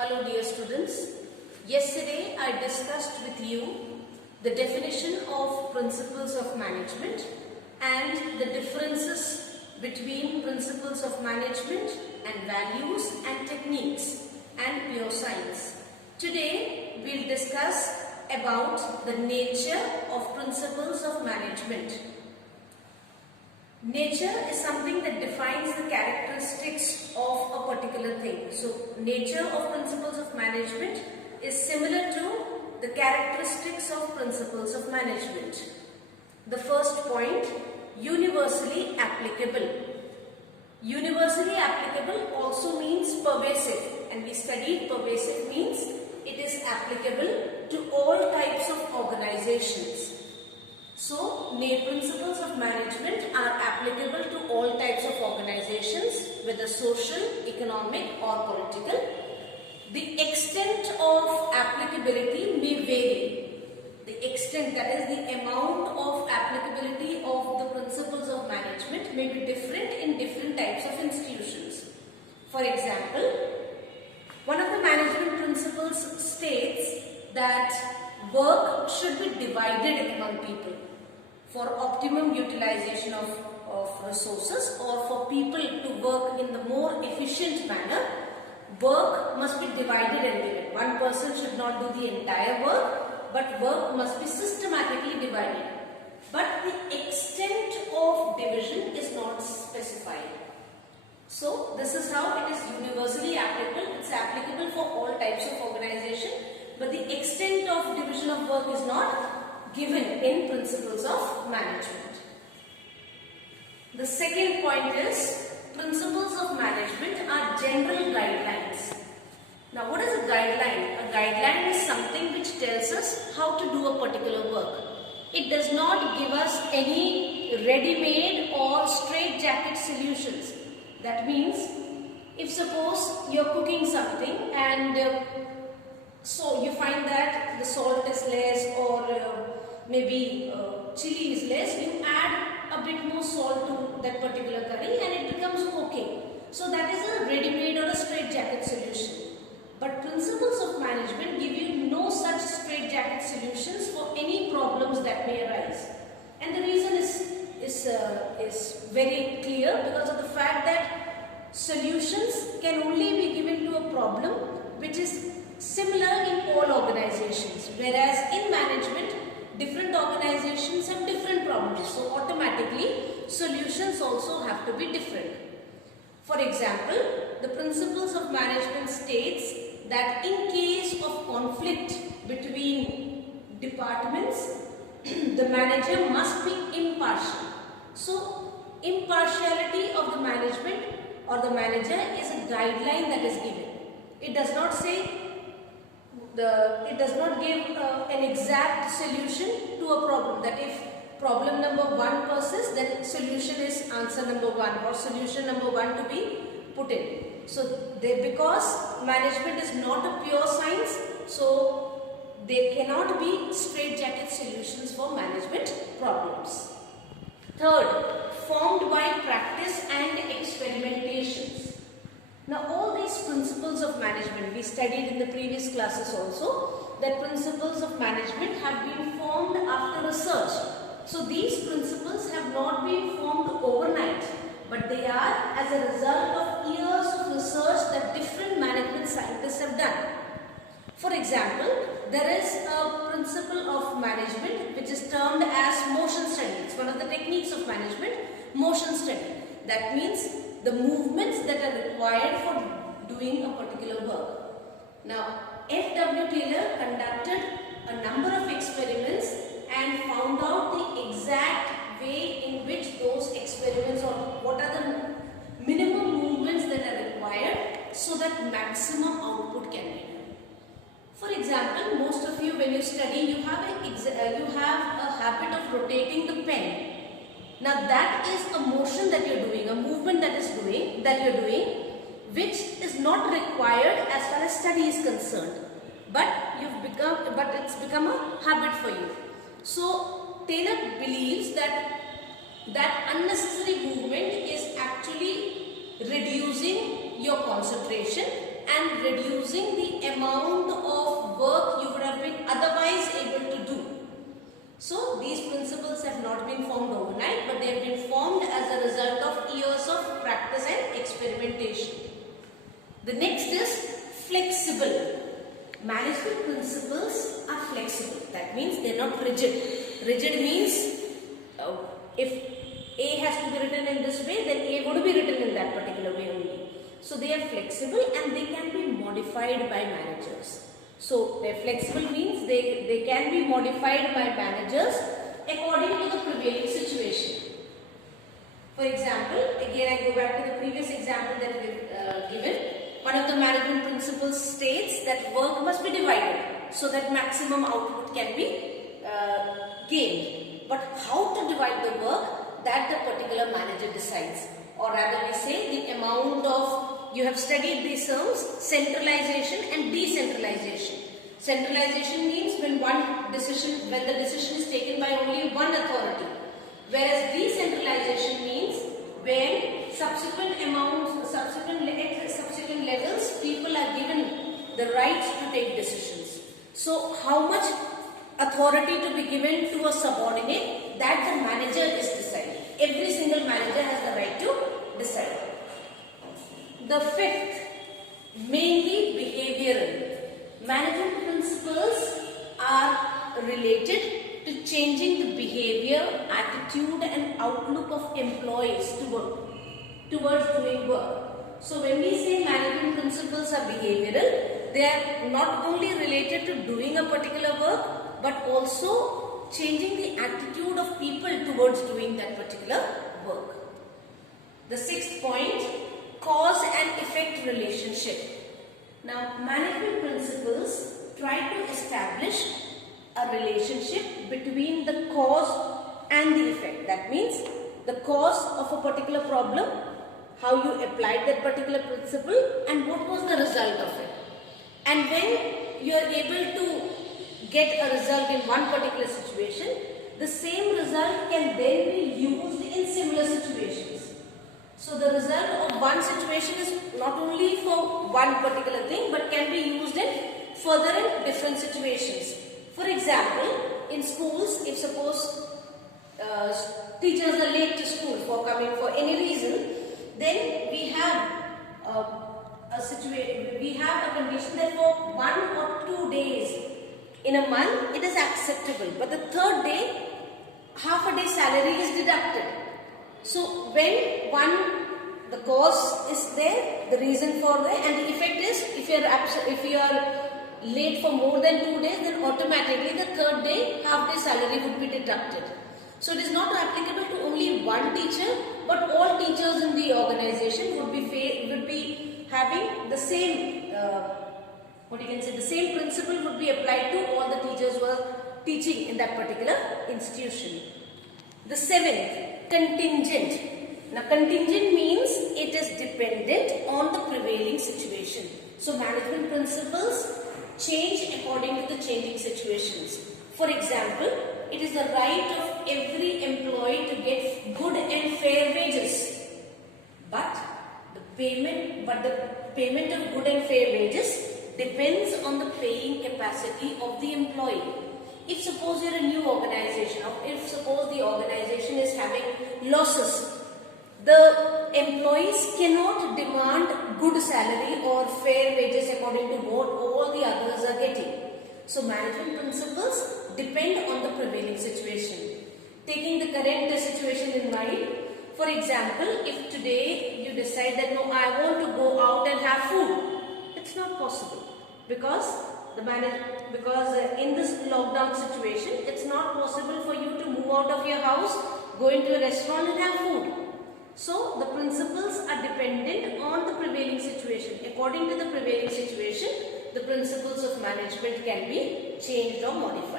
Hello dear students. Yesterday I discussed with you the definition of principles of management and the differences between principles of management and values and techniques and pure science. Today we'll discuss about the nature of principles of management. Nature is something that defines the characteristics of a particular thing. So, nature of principles of management is similar to the characteristics of principles of management. The first point, universally applicable. Universally applicable also means pervasive, and we studied pervasive means it is applicable to all types of organizations. So, principles of management are applicable to all types of organizations, whether social, economic or political. The extent of applicability may vary. The extent, that is the amount of applicability of the principles of management, may be different in different types of institutions. For example, one of the management principles states that work should be divided among people for optimum utilization of resources, or for people to work in the more efficient manner. Work must be divided and given. One person should not do the entire work, but work must be systematically divided. But the extent of division is not specified. So this is how it is universally applicable. It's applicable for all types of organization, but the extent of division of work is not given in principles of management. The second point is principles of management are general guidelines. Now, what is a guideline? A guideline is something which tells us how to do a particular work. It does not give us any ready-made or straight-jacket solutions. That means, if suppose you are cooking something and so you find that the salt is less, or maybe chili is less, you add a bit more salt to that particular curry and it becomes okay. So that is a ready-made or a straight-jacket solution. But principles of management give you no such straight-jacket solutions for any problems that may arise. And the reason is very clear, because of the fact that solutions can only be given to a problem which is similar in all organizations, whereas in management different organizations have different problems, so automatically solutions also have to be different. For example, the principles of management states that in case of conflict between departments, the manager must be impartial. So, impartiality of the management or the manager is a guideline that is given. It does not say it does not give an exact solution to a problem, that if problem number 1 persists, then solution is answer number 1 or solution number 1 to be put in. So because management is not a pure science, so there cannot be straight-jacket solutions for management problems. Third, formed by practice and experimentations. Now, all these principles of management, we studied in the previous classes also, that principles of management have been formed after research. So, these principles have not been formed overnight, but they are as a result of years of research that different management scientists have done. For example, there is a principle of management which is termed as motion study. It's one of the techniques of management, motion study. That means the movements that are required for doing a particular work. Now, F.W. Taylor conducted a number of experiments and found out the exact way in which those experiments, or what are the minimum movements that are required so that maximum output can be done. For example, most of you, when you study, you have a habit of rotating the pen. Now that is a motion that you're doing, a movement that you're doing, which is not required as far as study is concerned, but it's become a habit for you. So Taylor believes that unnecessary movement is actually reducing your concentration and reducing the amount of work you would have been otherwise able to do. So these principles have not been formed overnight, but they have been formed as a result of years of practice and experimentation. The next is flexible. Management principles are flexible. That means they are not rigid. Rigid means if A has to be written in this way, then A would be written in that particular way only. So they are flexible and they can be modified by managers. So they are flexible means they can be modified by managers according to the prevailing situation. For example, again I go back to the previous example that we've given. One of the management principles states that work must be divided so that maximum output can be gained. But how to divide the work, that the particular manager decides. Or rather we say the amount of, you have studied these terms, centralization and decentralization. Centralization means when the decision is taken by only one authority. Whereas decentralization means when subsequent levels, people are given the right to take decisions. So how much authority to be given to a subordinate, that the manager is deciding. Every single manager has the right to decide. The fifth, mainly behavioral. Management principles are related to changing the behavior, attitude and outlook of employees towards doing work. So when we say management principles are behavioral, they are not only related to doing a particular work, but also changing the attitude of people towards doing that particular work. The sixth point, cause and effect relationship. Now, management principles try to establish a relationship between the cause and the effect. That means the cause of a particular problem, how you applied that particular principle and what was the result of it. And when you are able to get a result in one particular situation, the same result can then be used in similar situations. So the result of one situation is not only for one particular thing, but can be used in further in different situations. For example, in schools, if suppose teachers are late to school for coming for any reason, then we have a situation, we have a condition that for 1 or 2 days in a month it is acceptable, but the third day half a day salary is deducted. So when the cause is there, the reason for there, and the effect is if you are late for more than 2 days, then automatically the third day half day salary would be deducted. So it is not applicable to only one teacher, but all teachers in the organization would be having the same the same principle would be applied to all the teachers who are teaching in that particular institution. The seventh, contingent. Now contingent means it is dependent on the prevailing situation. So management principles change according to the changing situations. For example, it is the right of every employee to get good and fair wages. But the payment of good and fair wages depends on the paying capacity of the employee. If suppose you are a new organization, or if suppose the organization is having losses, the employees cannot demand good salary or fair wages according to what all the others are getting. So management principles depend on the prevailing situation. Taking the current situation in mind, for example, if today you decide that no, I want to go out and have food, it's not possible because in this lockdown situation, it's not possible for you to move out of your house, go into a restaurant and have food. So the principles are dependent on the prevailing situation. According to the prevailing situation, the principles of management can be changed or modified.